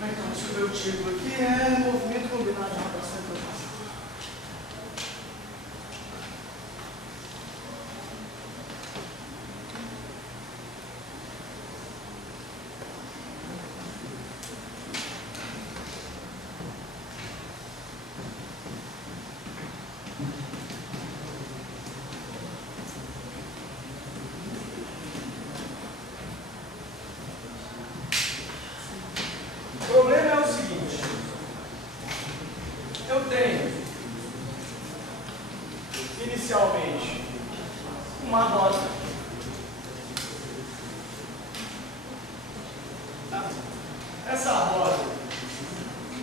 Então, deixa eu ver o título aqui, é movimento combinado de rotação e rotação. O problema é o seguinte, eu tenho inicialmente uma roda, tá? Essa roda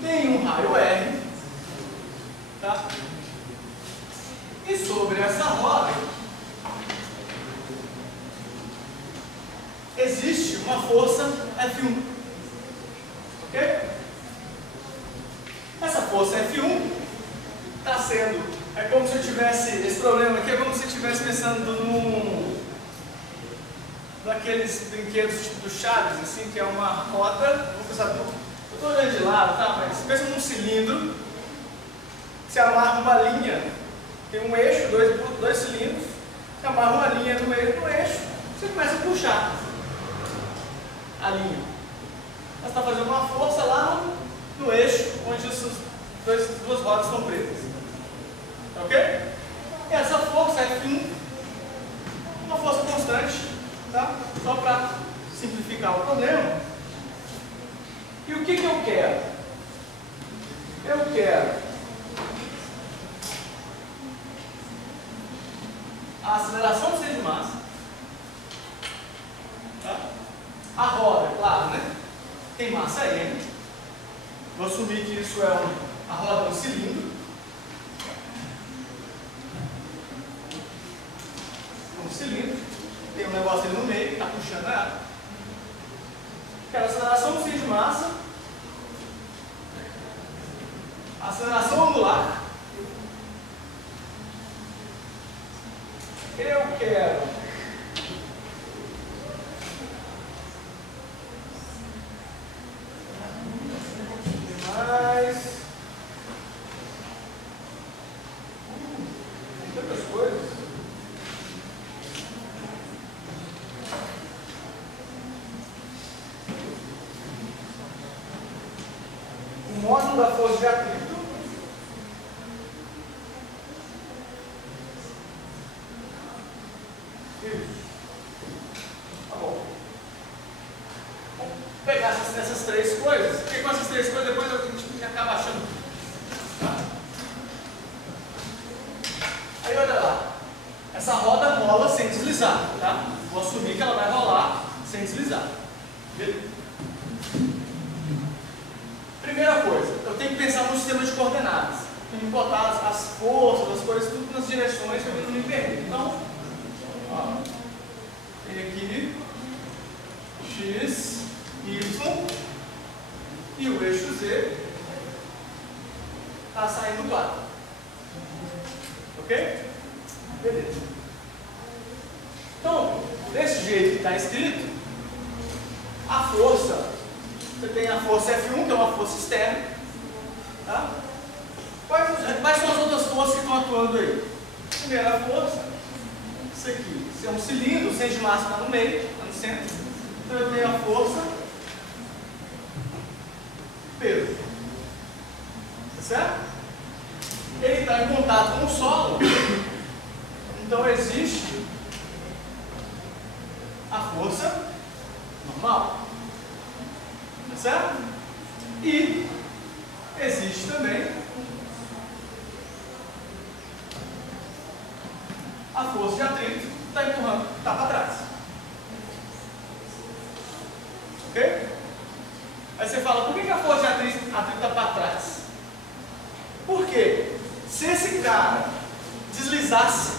tem um raio R, tá? E sobre essa roda existe uma força F1. Ok? Essa força F1 está sendo, é como se eu tivesse, esse problema aqui é como se eu estivesse pensando naqueles brinquedos tipo do Chaves, assim, que é uma roda, vou pensar, eu estou olhando de lado, tá? Mas pensa num cilindro, você amarra uma linha, tem um eixo, dois cilindros, você amarra uma linha no meio do eixo, você começa a puxar a linha. Você está fazendo uma força lá no eixo, onde as duas rodas estão presas. Ok? E essa força F1 é uma força constante, tá? Só para simplificar o problema. E o que eu quero? Eu quero a aceleração do centro de massa, tá? A roda, claro, né? Tem massa M. Vou assumir que isso é a roda do cilindro. Um cilindro. Tem um negócio ali no meio que está puxando ela. Quero a aceleração do centro de massa. Aceleração angular. Eu quero tem tantas coisas. O módulo da força de atrito. Isso. Tá bom. Vamos pegar essas três coisas, porque com essas três coisas depois a gente acaba achando. Tá? Aí olha lá, essa roda rola sem deslizar, tá? Vou assumir que ela vai rolar sem deslizar. Beleza? Primeira coisa, eu tenho que pensar no sistema de coordenadas. Tenho que botar as forças, as coisas, tudo nas direções para eu não me perder. Então, ó, tem aqui X, Y e o eixo Z está saindo do quadro. Ok? Beleza. Então, desse jeito que está escrito, a força, você tem a força F1, que é uma força externa. Tá? Quais são as outras forças que estão atuando aí? Primeira força, isso aqui. Isso é um cilindro, o centro de massa está no meio, está no centro. Então eu tenho a força, peso. Tá certo? Ele está em contato com o solo, então existe a força normal. Tá certo? E existe também a força de atrito que está empurrando, está para trás. Ok? Aí você fala, por que a força de atrito está para trás? Porque se esse cara deslizasse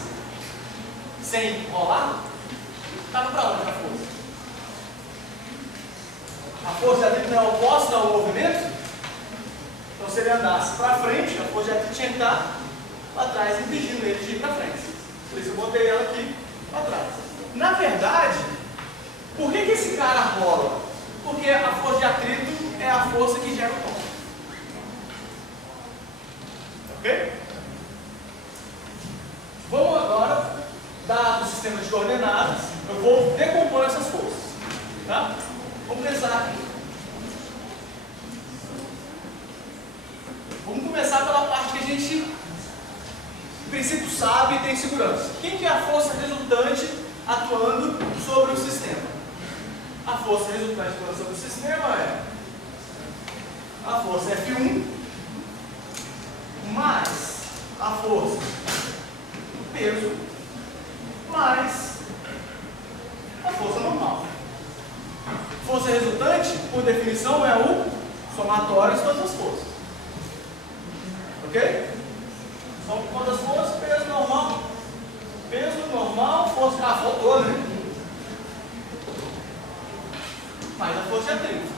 sem rolar, estava para onde a força? A força de atrito não é oposta ao movimento? Então se ele andasse para frente, a força de atrito tinha que estar para trás, impedindo ele de ir para frente. Por isso eu botei ela aqui para trás. Na verdade, por que esse cara rola? Porque a força de atrito é a força que gera o tom. Ok? Vamos agora, dado o sistema de coordenadas, eu vou decompor essas forças. Tá? Vamos pensar aqui. Vamos começar pela parte que a gente, em princípio, sabe e tem segurança. Quem que é a força resultante atuando sobre o sistema? A força resultante atuando sobre o sistema é a força F1 mais a força do peso mais a força normal. Força resultante, por definição, é o somatório de todas as forças. Ok? Então, quantas forças? Peso normal, força. Ah, faltou, né? Mais a força de atrito.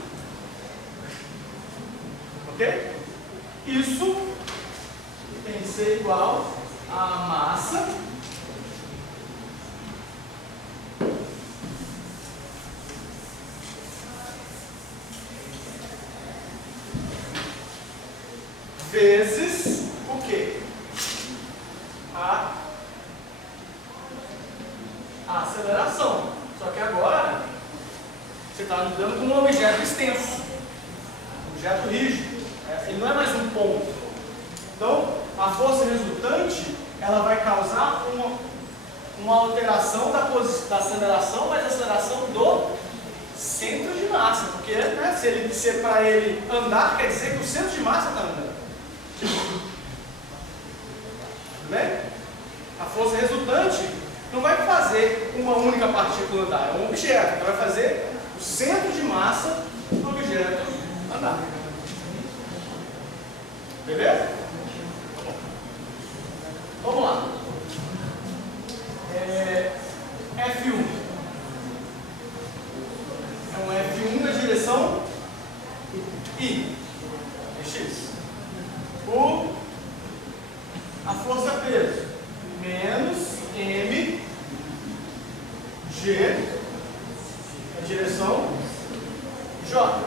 Ok? Isso tem que ser igual a massa vezes o quê? A aceleração. Só que agora você está lidando com um objeto extenso, um objeto rígido. Ele não é mais um ponto. Então, a força resultante ela vai causar uma alteração da aceleração, mas a aceleração do centro de massa. Porque né, se para ele andar, quer dizer que o centro de massa está andando. Tudo bem? A força resultante não vai fazer uma única partícula andar, é um objeto, então vai fazer o centro de massa do objeto andar. Beleza? Vamos lá. F1 é um F1 na direção I. É X. A força peso menos M G na direção J.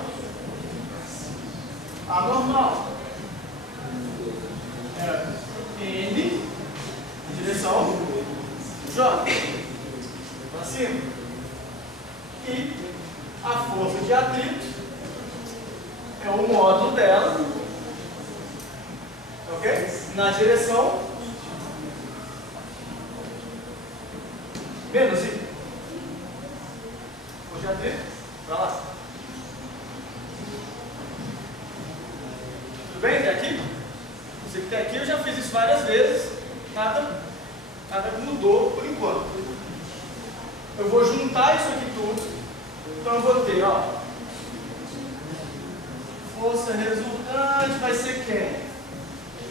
A normal é N na direção J. Para cima. E a força de atrito é o módulo dela, ok? Na direção menos I. Força de atrito para lá. Tudo bem até aqui? Você que está aqui, eu já fiz isso várias vezes. Nada mudou por enquanto. Eu vou juntar isso aqui tudo. Então eu vou ter, ó, força resultante vai ser quem?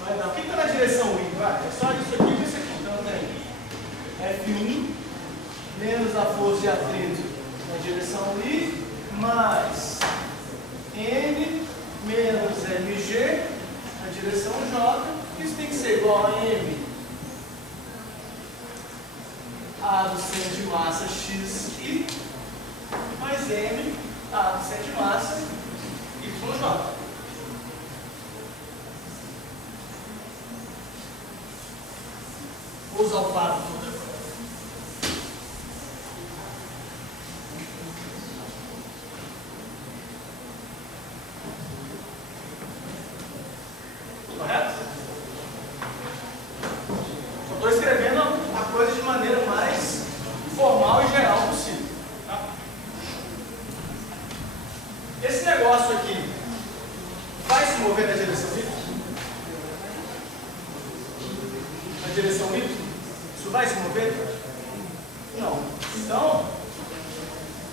Vai dar. Quem está na direção I? Vai. É só isso aqui e isso aqui. Então tem F1 menos a força de atrito na direção I mais N menos MG na direção J. Isso tem que ser igual a M A do centro de massa XI mais M A do centro de massa YJ. Vou usar o quadro todo agora. Correto? Só estou escrevendo a coisa de maneira mais formal e geral possível. Tá? Esse negócio aqui vai se mover na direção Y? Na direção Y? Isso vai se mover? Não. Então,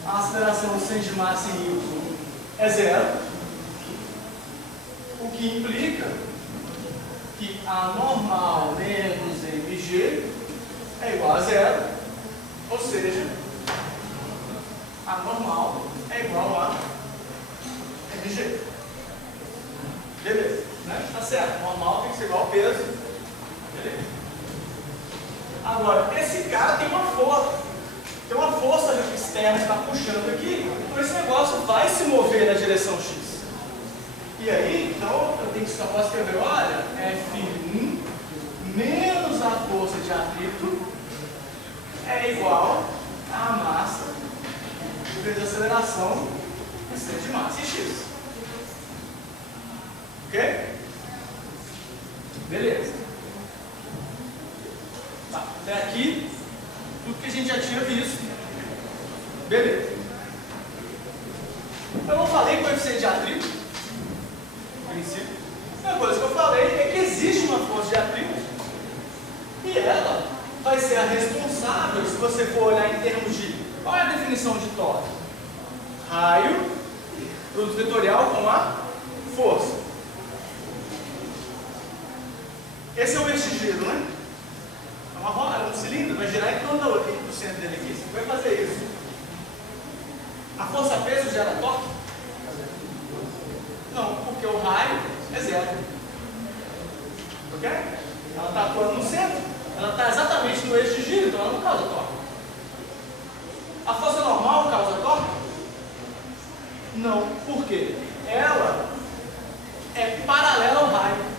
a aceleração do centro de massa em Y é zero, o que implica que a normal menos mg é igual a zero, ou seja, a normal é igual a mg. Beleza, né? Tá certo, normal tem que ser igual ao peso. Beleza. Agora, esse cara tem uma força externa que está puxando aqui, então esse negócio vai se mover na direção X. E aí, então, só posso escrever, olha, F1 menos a força de atrito é igual à massa vezes a aceleração excesso de massa em x. Ok? Beleza. Tá, até aqui, tudo que a gente já tinha visto. Beleza. Eu não falei coeficiente de atrito, no princípio. A coisa que eu falei é que existe uma força de atrito e ela vai ser a responsável, se você for olhar em termos de qual é a definição de torque? Raio, produto vetorial com a força. Esse é o eixo de giro, né? É uma roda, é um cilindro, vai girar em torno do centro dele aqui. Você vai fazer isso. A força-peso gera torque? Não, porque o raio é zero. Ok? Ela está atuando no centro. Ela está exatamente no eixo de giro, então ela não causa torque. A força normal causa torque? Não. Por quê? Ela é paralela ao raio.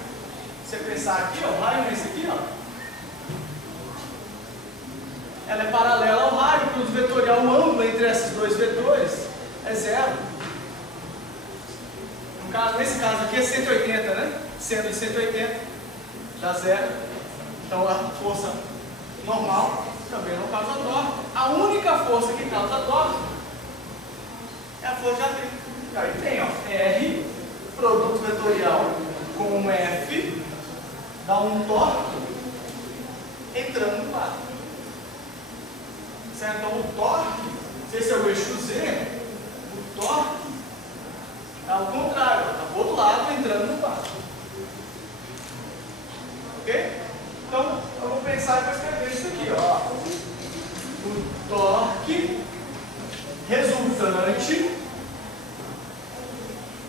Se você pensar aqui, ó, o raio é esse aqui, ó. Ela é paralela ao raio, o produto vetorial, o ângulo entre esses dois vetores é zero. Nesse caso aqui é 180, né? Sendo de 180, dá zero. Então a força normal também não causa torque. A única força que causa torque é a força de atrito. Aí tem, ó, R, produto vetorial com um F, dá um torque entrando no quadro. Certo? Então o torque, se esse é o eixo Z, o torque é ao contrário, está do outro lado entrando no quadro. Ok? Então eu vou pensar para escrever isso aqui, ó. O torque resultante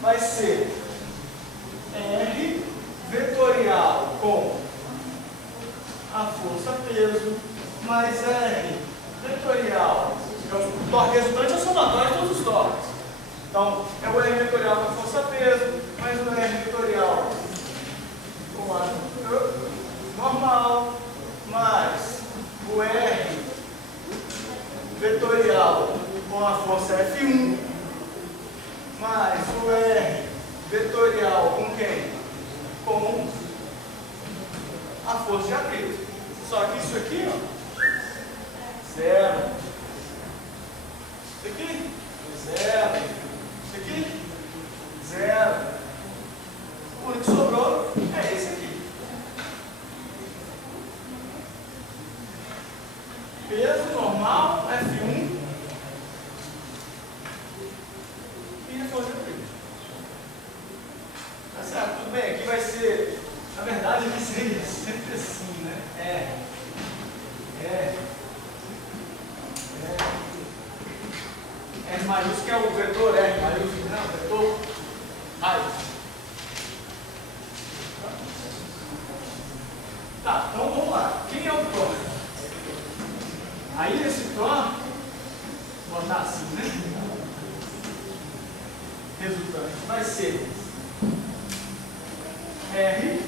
vai ser R vetorial com a força peso mais R vetorial. O torque resultante é o somatório de todos os torques. Então, é o R vetorial com a força peso mais o R vetorial com a normal mais o R vetorial com a força F1 mais o R vetorial com quem? Com a força de atrito. Só que isso aqui, ó, zero. Isso aqui, zero. Isso aqui, zero. O único que sobrou é esse aqui. Peso normal, F1 e a força de atrito. Tá certo? Tudo bem, aqui vai ser, na verdade, aqui seria sempre assim, né? R maiúsculo é o vetor, R maiúsculo, não, vetor raio. Tá, então vamos lá. Quem é o torque? Aí esse torque, vou botar assim, né? Resultante vai ser R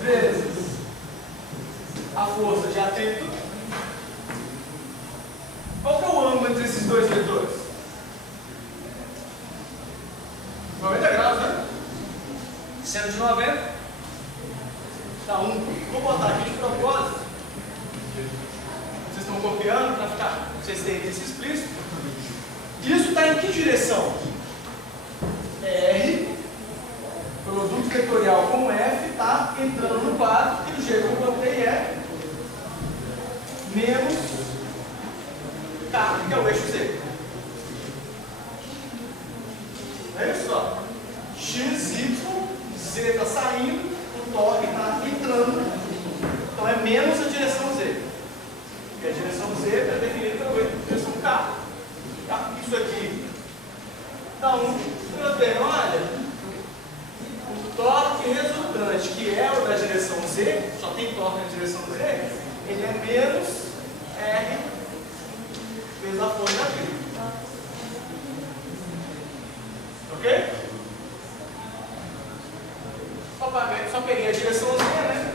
vezes a força de atrito. Qual que é o ângulo entre esses dois vetores? 90 graus, né? Sendo de 90, dá 1. Vou botar aqui de propósito. Vocês estão copiando para ficar, vocês terem isso explícito. Isso está em que direção? R, produto vetorial com F, está entrando no quadro, e do jeito que eu botei é menos K, que é o eixo Z. É isso, ó. X, Y, Z está saindo, o torque está entrando, então é menos a direção Z. Porque a direção Z é definida pela direção K. Tá? Isso aqui dá 1. Eu tenho, olha, o torque resultante, que é o da direção Z, só tem torque na direção Z, ele é menos R vezes a força de atrito. Ok? Só peguei a direçãozinha, né?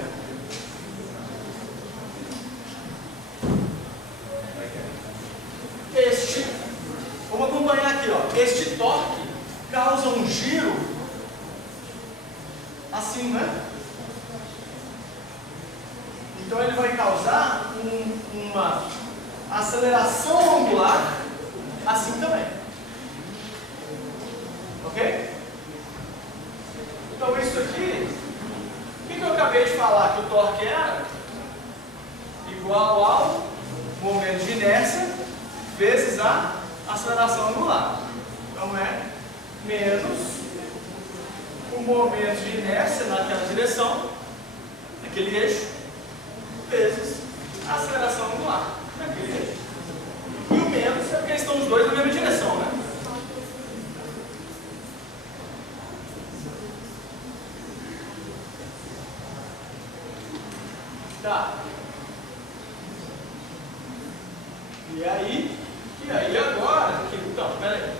Vamos acompanhar aqui, ó. Este torque causa um giro assim, né? Então ele vai causar uma aceleração angular assim também. Ok? Então isso aqui, o que eu acabei de falar? Que o torque era igual ao momento de inércia vezes a aceleração angular. Então é menos o momento de inércia naquela direção, naquele eixo, vezes a aceleração angular naquele eixo. E o menos é porque estão os dois na mesma direção, né? Tá. E aí agora, então, peraí.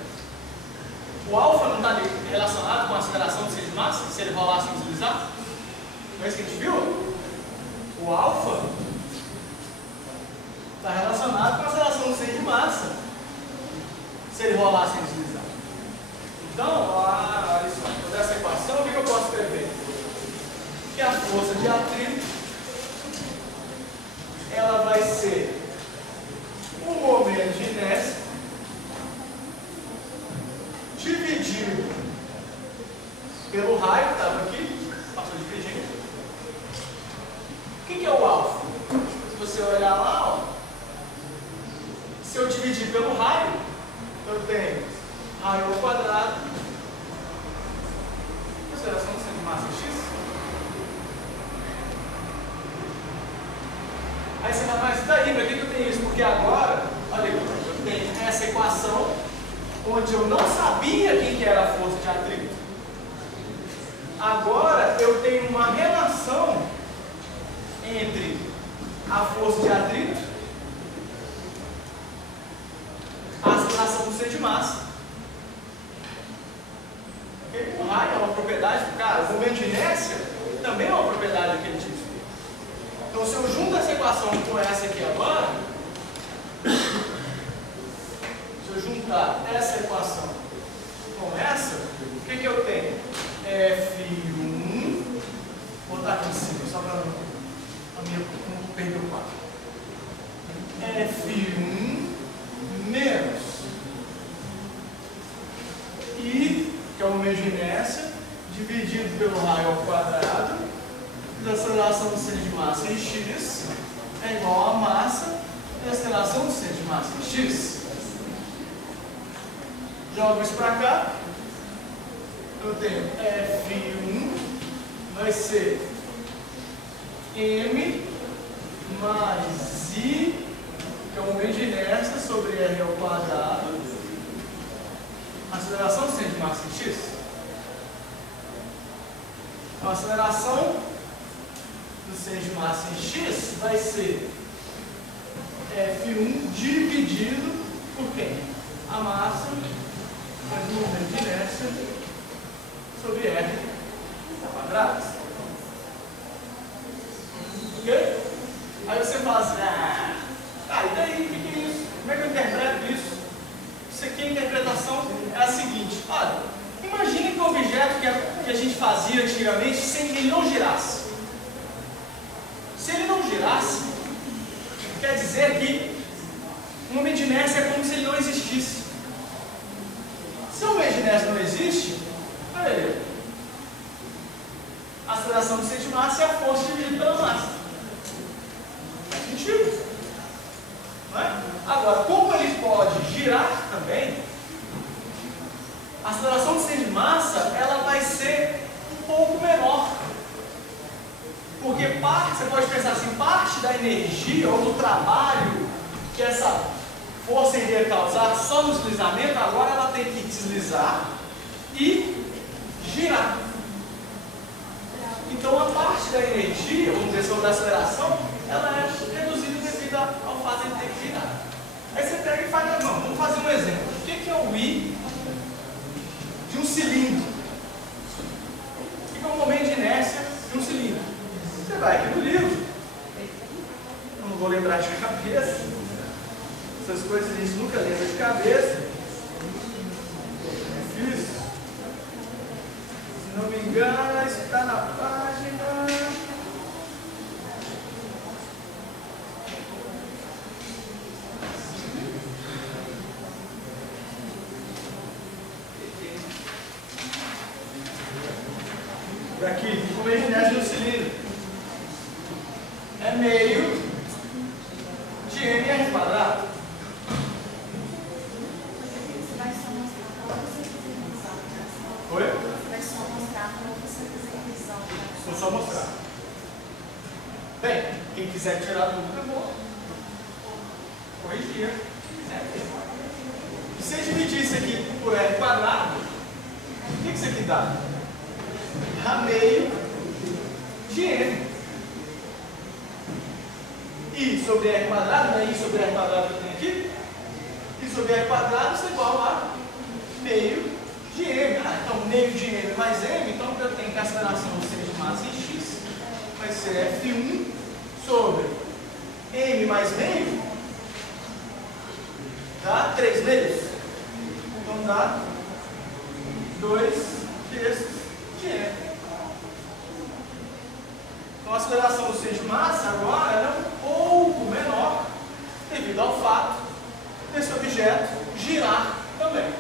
O alfa não está relacionado com a aceleração do centro de massa, se ele rolar sem deslizar? Não é isso que a gente viu? O alfa está relacionado com a aceleração do centro de massa, se ele rolar sem deslizar. Então, olha só, por essa equação, o que eu posso escrever? Que a força de atrito, ela vai ser o momento de inércia dividido pelo raio que estava aqui, passou de dividir. O que é o alfa? Se você olhar lá, ó, se eu dividir pelo raio, eu tenho raio ao quadrado, aceleração do centro de massa x. Aí você fala, mas daí, para que eu tenho isso? Porque agora, olha aqui, eu tenho essa equação onde eu não sabia quem que era a força de atrito. Agora eu tenho uma relação entre a força de atrito, a aceleração do centro de massa. Okay? O raio é uma propriedade do cara, o momento de inércia também é uma propriedade daquele tipo. Então, se eu junto essa equação com essa aqui agora, se eu juntar essa equação com essa, o que eu tenho? F1, vou botar aqui em cima, só para não perder o quadro. F1 menos I, que é o momento de inércia, dividido pelo raio ao quadrado, da aceleração do centro de massa em x é igual a massa e a aceleração do centro de massa em x. Jogo isso para cá. Eu tenho F1 vai ser M mais I, que é o momento de inércia, sobre R ao quadrado, aceleração do centro de massa em x. Então, a aceleração do centro de massa em x vai ser F1 dividido por quem? A massa mais o momento de inércia sobre R ao quadrado. Ok? Aí você fala assim, e daí? O que é isso? Como é que eu interpreto isso? Isso aqui, a interpretação é a seguinte: olha, imagine que o objeto que a gente fazia antigamente, sem ele não girasse. Se ele não girasse, quer dizer que o momento de inércia é como se ele não existisse. Se o momento de inércia não existe, olha aí, a aceleração do centro de massa é a força dividida pela massa. Faz sentido? Não é? Agora, como ele pode girar também, a aceleração do centro de massa ela vai ser um pouco menor. Porque você pode pensar assim, parte da energia ou do trabalho que essa força iria causar só no deslizamento, agora ela tem que deslizar e girar. Então a parte da energia, vamos dizer, sobre a aceleração, ela é reduzida devido ao fato de ele ter que girar. Aí você pega e faz, não, vamos fazer um exemplo. O que é o I de um cilindro? coisas a gente nunca lembra de cabeça. Difícil. Se não me engano, isso está na página. Aqui, homogeneidade no cilindro. É meio de mr quadrado. Você vai só mostrar para você fazer revisão. Oi? Você vai só mostrar para você fazer revisão. Vou só mostrar. Bem, quem quiser tirar dúvida, eu vou corrigir. Se eu dividir isso aqui por r quadrado, o que isso aqui dá? Dá meio de m. I sobre r quadrado, não é I sobre r quadrado que eu tenho aqui? I sobre r quadrado isso é igual a meio de m. Ah, então meio de m mais m, então eu tenho que a aceleração seja de massa em x, vai ser F1 sobre m mais meio, dá 3 meios. Então dá 2 terços de m. Então a aceleração do centro de massa agora é um pouco menor devido ao fato desse objeto girar também.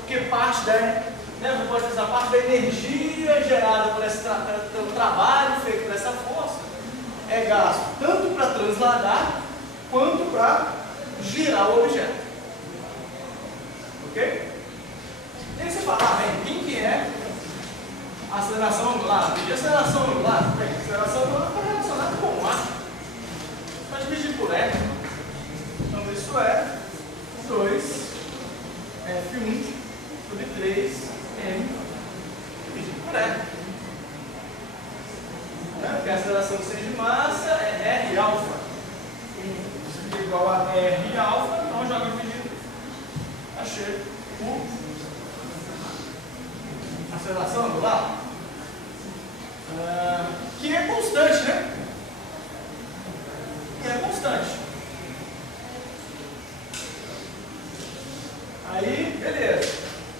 Porque parte da, não pode dizer, a parte da energia gerada por pelo trabalho feito por essa força é gasto tanto para transladar quanto para girar o objeto. Ok? E aí você fala, bem, quem que é a aceleração angular? E a aceleração angular? Bem, a aceleração angular está relacionada com o ar. Vai dividir por E. Então isso é 2 F1 sobre 3 M dividido por E. Porque a aceleração do centro de massa é R alfa. Isso aqui é igual a R alfa, então eu jogo dividido. Achei a aceleração angular, que é constante, né? Que é constante. Aí, beleza.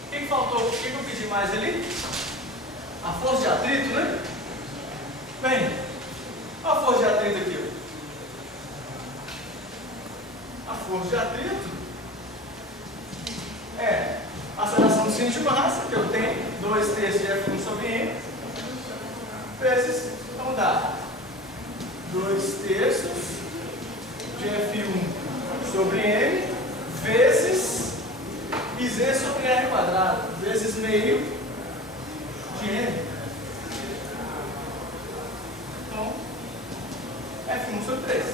O que faltou? O que eu pedi mais ali? A força de atrito, né? Bem, olha a força de atrito aqui. A força de atrito é a aceleração do centro de massa, que eu tenho, 2 terços de F1 sobre M, vezes, então dá 2 terços de F1 sobre M, vezes IZ sobre R quadrado, vezes meio de M. Então, F1 sobre 3.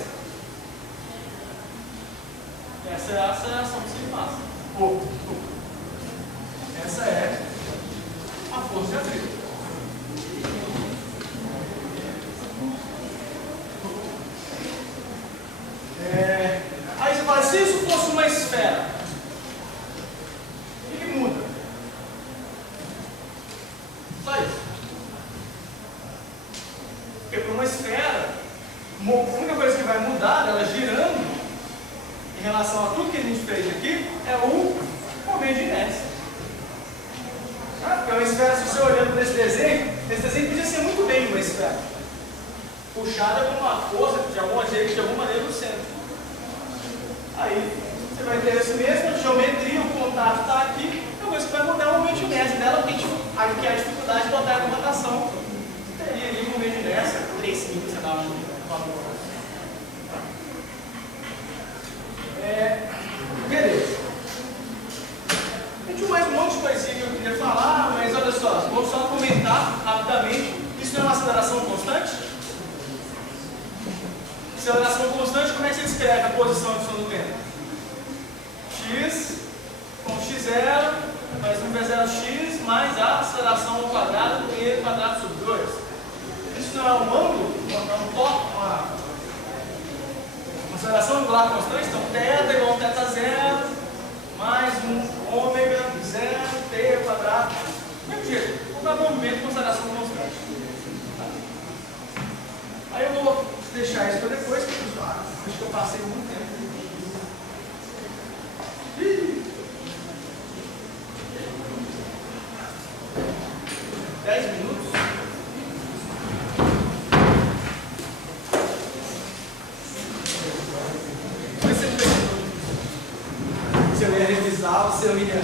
Essa é a aceleração do centro de massa. Essa é a força de atrito. Aí você fala, se isso fosse uma esfera, o que muda? Só isso. Porque para uma esfera, a única coisa que vai mudar dela girando em relação a tudo que a gente fez aqui é o momento de inércia. Porque uma esfera, se você olhando para esse desenho podia ser muito bem uma esfera, puxada por uma força de alguma maneira no centro. Aí você vai ter isso mesmo, a geometria, o contato está aqui, então você vai mudar o momento de inércia dela, porque aqui é a dificuldade de botar ela em rotação. Teria ali um momento de inércia, 3 kg, sei lá, beleza. Tinha mais um monte de coisinha que eu queria falar, mas olha só, vou só comentar rapidamente. Isso não é uma aceleração constante? Aceleração constante, como é que você escreve a posição de som do tempo? X com x0, mais 1 vezes 0x, mais a aceleração ao quadrado do e quadrado sobre 2. Isso não é um ângulo? Uma aceleração angular constante? Então, θ igual a θ0, mais um ômega 0 t quadrado. Do mesmo jeito, vou dar movimento com aceleração constante. Aí eu vou deixar isso para depois, porque acho que eu passei muito tempo. 10 minutos. Se eu ia revisar ou se eu ia